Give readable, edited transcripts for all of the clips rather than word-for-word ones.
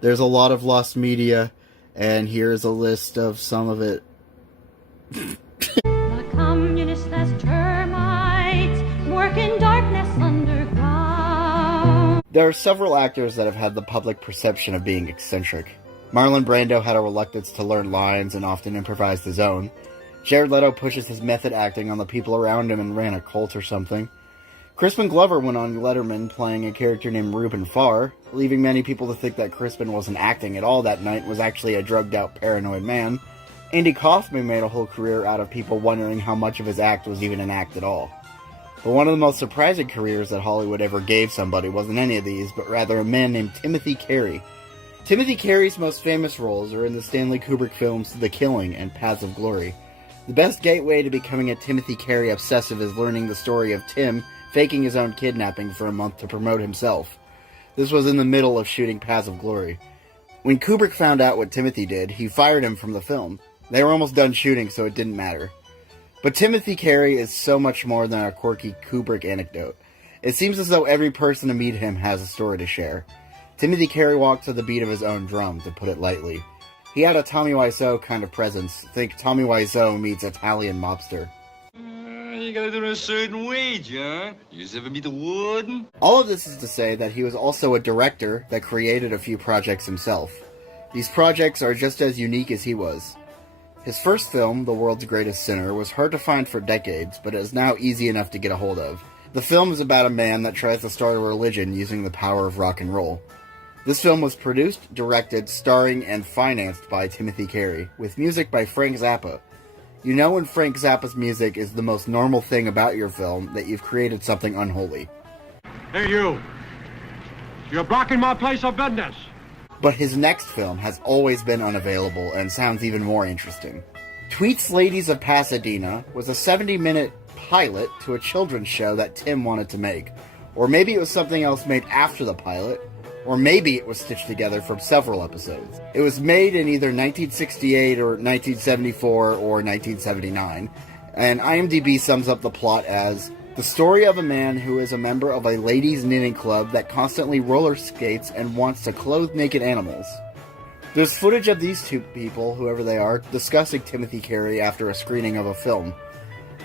There's a lot of lost media, and here's a list of some of it. The communists as termites work in darkness underground. There are several actors that have had the public perception of being eccentric. Marlon Brando had a reluctance to learn lines and often improvised his own. Jared Leto pushes his method acting on the people around him and ran a cult or something. Crispin Glover went on Letterman playing a character named Reuben Farr, leaving many people to think that Crispin wasn't acting at all that night, was actually a drugged-out, paranoid man. Andy Kaufman made a whole career out of people wondering how much of his act was even an act at all. But one of the most surprising careers that Hollywood ever gave somebody wasn't any of these, but rather a man named Timothy Carey. Timothy Carey's most famous roles are in the Stanley Kubrick films The Killing and Paths of Glory. The best gateway to becoming a Timothy Carey obsessive is learning the story of Tim faking his own kidnapping for a month to promote himself. This was in the middle of shooting Paths of Glory. When Kubrick found out what Timothy did, he fired him from the film. They were almost done shooting, so it didn't matter. But Timothy Carey is so much more than a quirky Kubrick anecdote. It seems as though every person to meet him has a story to share. Timothy Carey walked to the beat of his own drum, to put it lightly. He had a Tommy Wiseau kind of presence. Think Tommy Wiseau meets Italian mobster. You gotta do it a certain way, John. You just ever meet the warden? All of this is to say that he was also a director that created a few projects himself. These projects are just as unique as he was. His first film, The World's Greatest Sinner, was hard to find for decades, but is now easy enough to get a hold of. The film is about a man that tries to start a religion using the power of rock and roll. This film was produced, directed, starring, and financed by Timothy Carey, with music by Frank Zappa. You know when Frank Zappa's music is the most normal thing about your film, that you've created something unholy. Hey, you! You're blocking my place of business! But his next film has always been unavailable and sounds even more interesting. Tweet's Ladies of Pasadena was a 70-minute pilot to a children's show that Tim wanted to make. Or maybe it was something else made after the pilot, or maybe it was stitched together from several episodes. It was made in either 1968 or 1974 or 1979, and IMDb sums up the plot as the story of a man who is a member of a ladies' knitting club that constantly roller skates and wants to clothe naked animals. There's footage of these two people, whoever they are, discussing Timothy Carey after a screening of a film.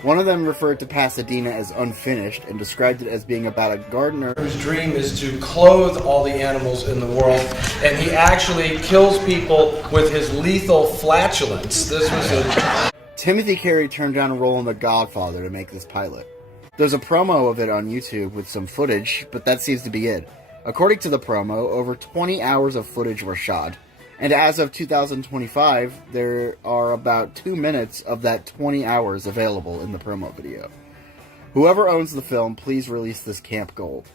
One of them referred to Pasadena as unfinished and described it as being about a gardener whose dream is to clothe all the animals in the world, and he actually kills people with his lethal flatulence. This was a... Timothy Carey turned down a role in The Godfather to make this pilot. There's a promo of it on YouTube with some footage, but that seems to be it. According to the promo, over 20 hours of footage were shot. And as of 2025, there are about 2 minutes of that 20 hours available in the promo video. Whoever owns the film, please release this camp gold.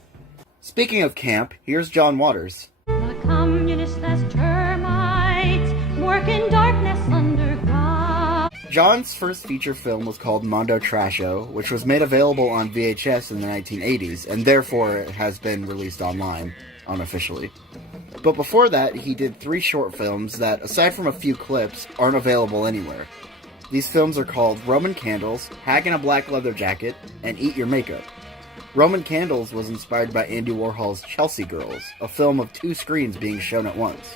Speaking of camp, here's John Waters. The communists as termites work in darkness underground. John's first feature film was called Mondo Trasho, which was made available on VHS in the 1980s, and therefore it has been released online, unofficially. But before that, he did 3 short films that, aside from a few clips, aren't available anywhere. These films are called Roman Candles, Hag in a Black Leather Jacket, and Eat Your Makeup. Roman Candles was inspired by Andy Warhol's Chelsea Girls, a film of 2 screens being shown at once.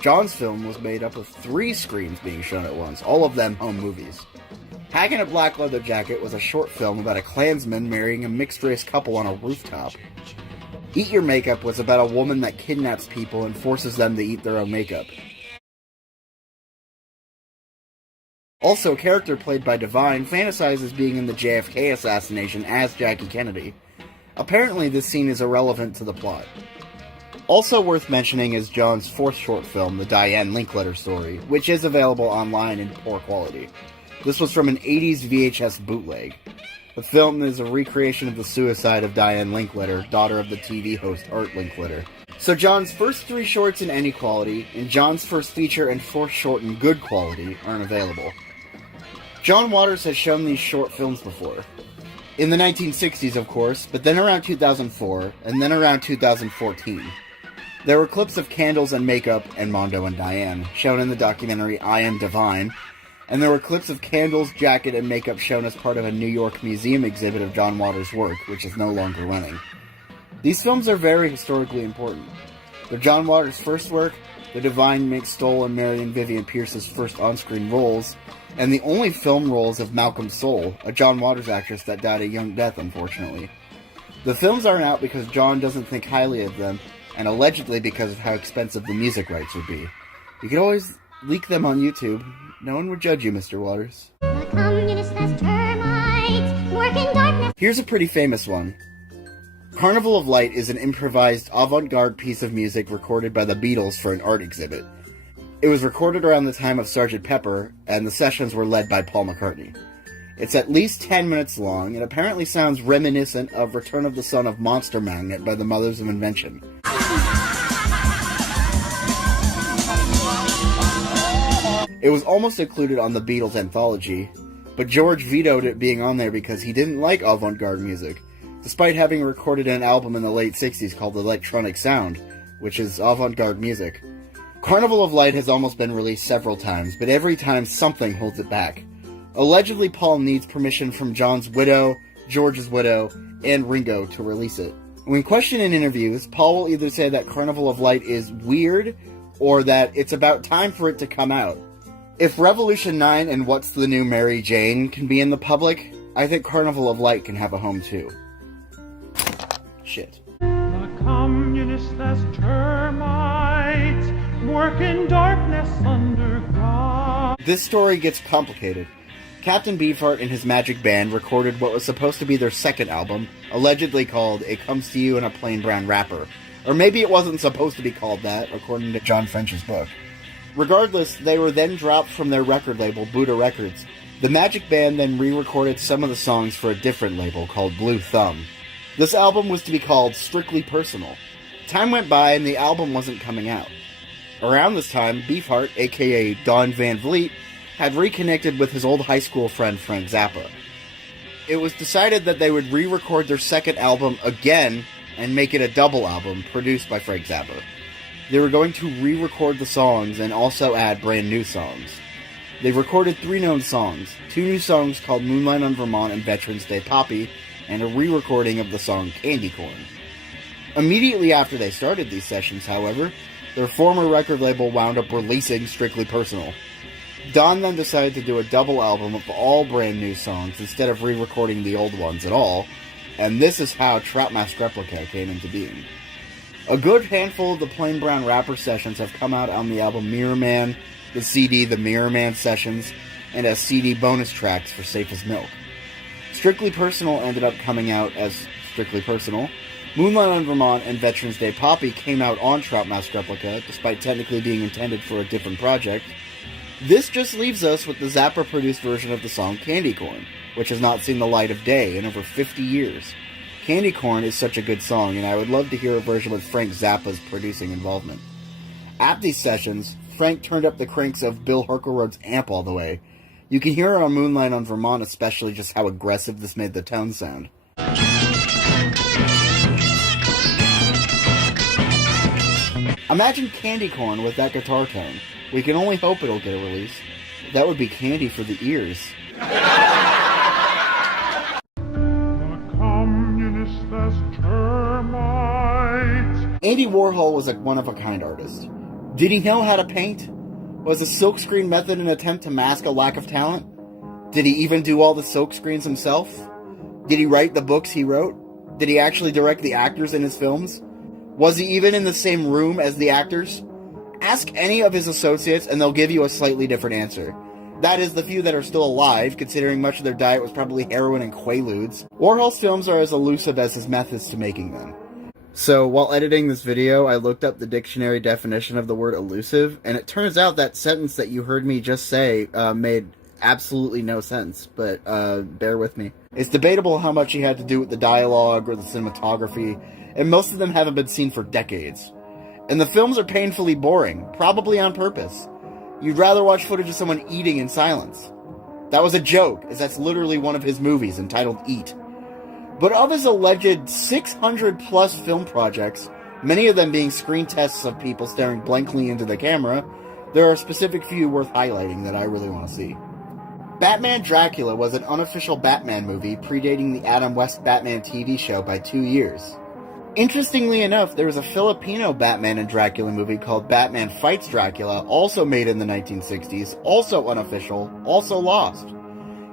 John's film was made up of 3 screens being shown at once, all of them home movies. Hag in a Black Leather Jacket was a short film about a Klansman marrying a mixed-race couple on a rooftop. Eat Your Makeup was about a woman that kidnaps people and forces them to eat their own makeup. Also, a character played by Divine fantasizes being in the JFK assassination as Jackie Kennedy. Apparently, this scene is irrelevant to the plot. Also worth mentioning is John's 4th short film, The Diane Linkletter Story, which is available online in poor quality. This was from an 80s VHS bootleg. The film is a recreation of the suicide of Diane Linkletter, daughter of the TV host Art Linkletter. So John's first 3 shorts in any quality, and John's first feature and 4th short in good quality aren't available. John Waters has shown these short films before. In the 1960s, of course, but then around 2004, and then around 2014. There were clips of Candles and Makeup and Mondo and Diane, shown in the documentary I Am Divine, and there were clips of Candles, Jacket, and Makeup shown as part of a New York museum exhibit of John Waters' work, which is no longer running. These films are very historically important. They're John Waters' first work, The Divine makes Stoll and Marion Vivian Pierce's first on-screen roles, and the only film roles of Malcolm Soul, a John Waters actress that died a young death, unfortunately. The films aren't out because John doesn't think highly of them, and allegedly because of how expensive the music rights would be. You could always leak them on YouTube. No one would judge you, Mr. Waters. The communist has termites, work in darkness. Here's a pretty famous one. Carnival of Light is an improvised avant-garde piece of music recorded by the Beatles for an art exhibit. It was recorded around the time of Sgt. Pepper, and the sessions were led by Paul McCartney. It's at least 10 minutes long, and apparently sounds reminiscent of Return of the Son of Monster Magnet by the Mothers of Invention. It was almost included on the Beatles anthology, but George vetoed it being on there because he didn't like avant-garde music, despite having recorded an album in the late 60s called Electronic Sound, which is avant-garde music. Carnival of Light has almost been released several times, but every time something holds it back. Allegedly, Paul needs permission from John's widow, George's widow, and Ringo to release it. When questioned in interviews, Paul will either say that Carnival of Light is weird, or that it's about time for it to come out. If Revolution 9 and What's the New Mary Jane can be in the public, I think Carnival of Light can have a home too. Shit. The communist has termites, work in darkness underground. This story gets complicated. Captain Beefheart and his magic band recorded what was supposed to be their second album, allegedly called It Comes to You in a Plain Brown Wrapper. Or maybe it wasn't supposed to be called that, according to John French's book. Regardless, they were then dropped from their record label, Buddha Records. The Magic Band then re-recorded some of the songs for a different label called Blue Thumb. This album was to be called Strictly Personal. Time went by and the album wasn't coming out. Around this time, Beefheart, aka Don Van Vliet, had reconnected with his old high school friend Frank Zappa. It was decided that they would re-record their second album again and make it a double album produced by Frank Zappa. They were going to re-record the songs and also add brand new songs. They recorded 3 known songs, 2 new songs called Moonlight on Vermont and Veterans Day Poppy, and a re-recording of the song Candy Corn. Immediately after they started these sessions, however, their former record label wound up releasing Strictly Personal. Don then decided to do a double album of all brand new songs instead of re-recording the old ones at all, and this is how Trout Mask Replica came into being. A good handful of the Plain Brown Wrapper sessions have come out on the album Mirror Man, the CD The Mirror Man Sessions, and as CD bonus tracks for Safe as Milk. Strictly Personal ended up coming out as Strictly Personal. Moonlight on Vermont and Veterans Day Poppy came out on Trout Mask Replica, despite technically being intended for a different project. This just leaves us with the Zappa-produced version of the song Candy Corn, which has not seen the light of day in over 50 years. Candy Corn is such a good song, and I would love to hear a version with Frank Zappa's producing involvement. At these sessions, Frank turned up the cranks of Bill Harkleroad's amp all the way. You can hear on Moonlight on Vermont especially just how aggressive this made the tone sound. Imagine Candy Corn with that guitar tone. We can only hope it'll get a release. That would be candy for the ears. The communist has termites. Andy Warhol was a one-of-a-kind artist. Did he know how to paint? Was the silkscreen method an attempt to mask a lack of talent? Did he even do all the silkscreens himself? Did he write the books he wrote? Did he actually direct the actors in his films? Was he even in the same room as the actors? Ask any of his associates and they'll give you a slightly different answer. That is, the few that are still alive, considering much of their diet was probably heroin and Quaaludes. Warhol's films are as elusive as his methods to making them. So, while editing this video, I looked up the dictionary definition of the word elusive, and it turns out that sentence that you heard me just say made absolutely no sense, but bear with me. It's debatable how much he had to do with the dialogue or the cinematography, and most of them haven't been seen for decades. And the films are painfully boring, probably on purpose. You'd rather watch footage of someone eating in silence. That was a joke, as that's literally one of his movies entitled Eat. But of his alleged 600 plus film projects, many of them being screen tests of people staring blankly into the camera, there are a specific few worth highlighting that I really want to see. Batman Dracula was an unofficial Batman movie predating the Adam West Batman TV show by 2 years. Interestingly enough, there was a Filipino Batman and Dracula movie called Batman Fights Dracula, also made in the 1960s, also unofficial, also lost.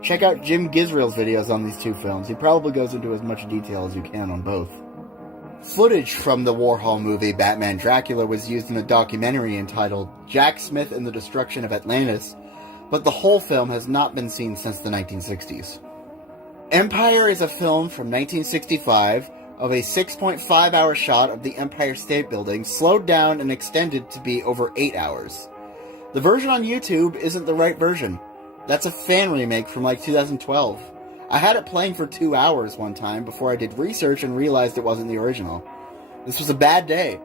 Check out Jim Gizrael's videos on these two films. He probably goes into as much detail as you can on both. Footage from the Warhol movie Batman Dracula was used in a documentary entitled Jack Smith and the Destruction of Atlantis, but the whole film has not been seen since the 1960s. Empire is a film from 1965 of a 6.5-hour shot of the Empire State Building, slowed down and extended to be over 8 hours. The version on YouTube isn't the right version. That's a fan remake from like 2012. I had it playing for 2 hours one time before I did research and realized it wasn't the original. This was a bad day.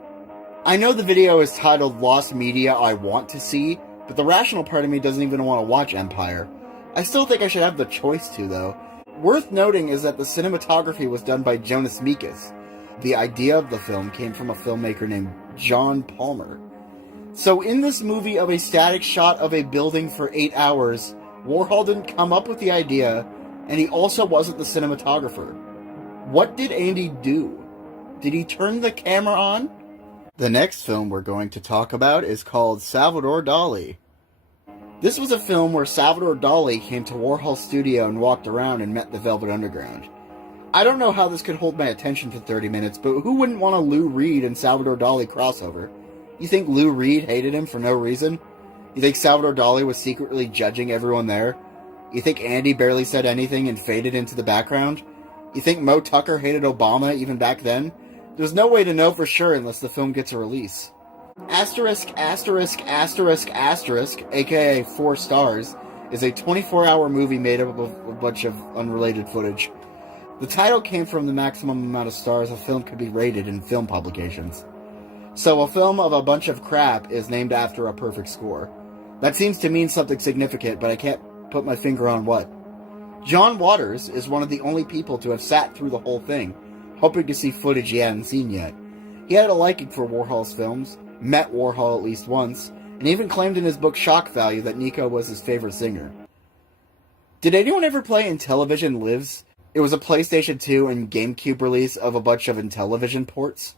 I know the video is titled Lost Media I Want to See, but the rational part of me doesn't even want to watch Empire. I still think I should have the choice to, though. Worth noting is that the cinematography was done by Jonas Mekas. The idea of the film came from a filmmaker named John Palmer. So in this movie of a static shot of a building for 8 hours, Warhol didn't come up with the idea, and he also wasn't the cinematographer. What did Andy do? Did he turn the camera on? The next film we're going to talk about is called Salvador Dali. This was a film where Salvador Dali came to Warhol's studio and walked around and met the Velvet Underground. I don't know how this could hold my attention for 30 minutes, but who wouldn't want a Lou Reed and Salvador Dali crossover? You think Lou Reed hated him for no reason? You think Salvador Dali was secretly judging everyone there? You think Andy barely said anything and faded into the background? You think Mo Tucker hated Obama even back then? There's no way to know for sure unless the film gets a release. Asterisk, asterisk, asterisk, asterisk, aka 4 stars, is a 24-hour movie made up of a bunch of unrelated footage. The title came from the maximum amount of stars a film could be rated in film publications. So a film of a bunch of crap is named after a perfect score. That seems to mean something significant, but I can't put my finger on what. John Waters is one of the only people to have sat through the whole thing, hoping to see footage he hadn't seen yet. He had a liking for Warhol's films, met Warhol at least once, and even claimed in his book Shock Value that Nico was his favorite singer. Did anyone ever play Intellivision Lives? It was a PlayStation 2 and GameCube release of a bunch of Intellivision ports.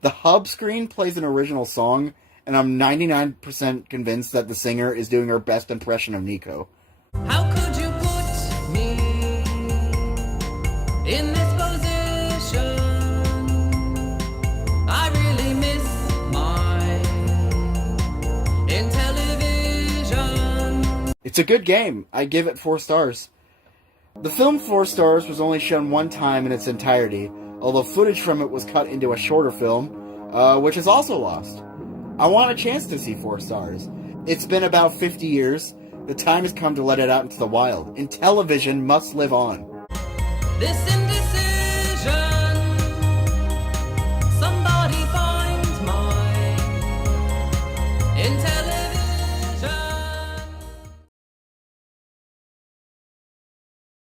The hub screen plays an original song, and I'm 99% convinced that the singer is doing her best impression of Nico. How could you put me in this position? I really miss my Intellivision. It's a good game. I give it 4 stars. The film 4 stars was only shown one time in its entirety, although footage from it was cut into a shorter film, which is also lost. I want a chance to see 4 stars. It's been about 50 years. The time has come to let it out into the wild. Intellivision must live on. This indecision. Somebody find my Intellivision.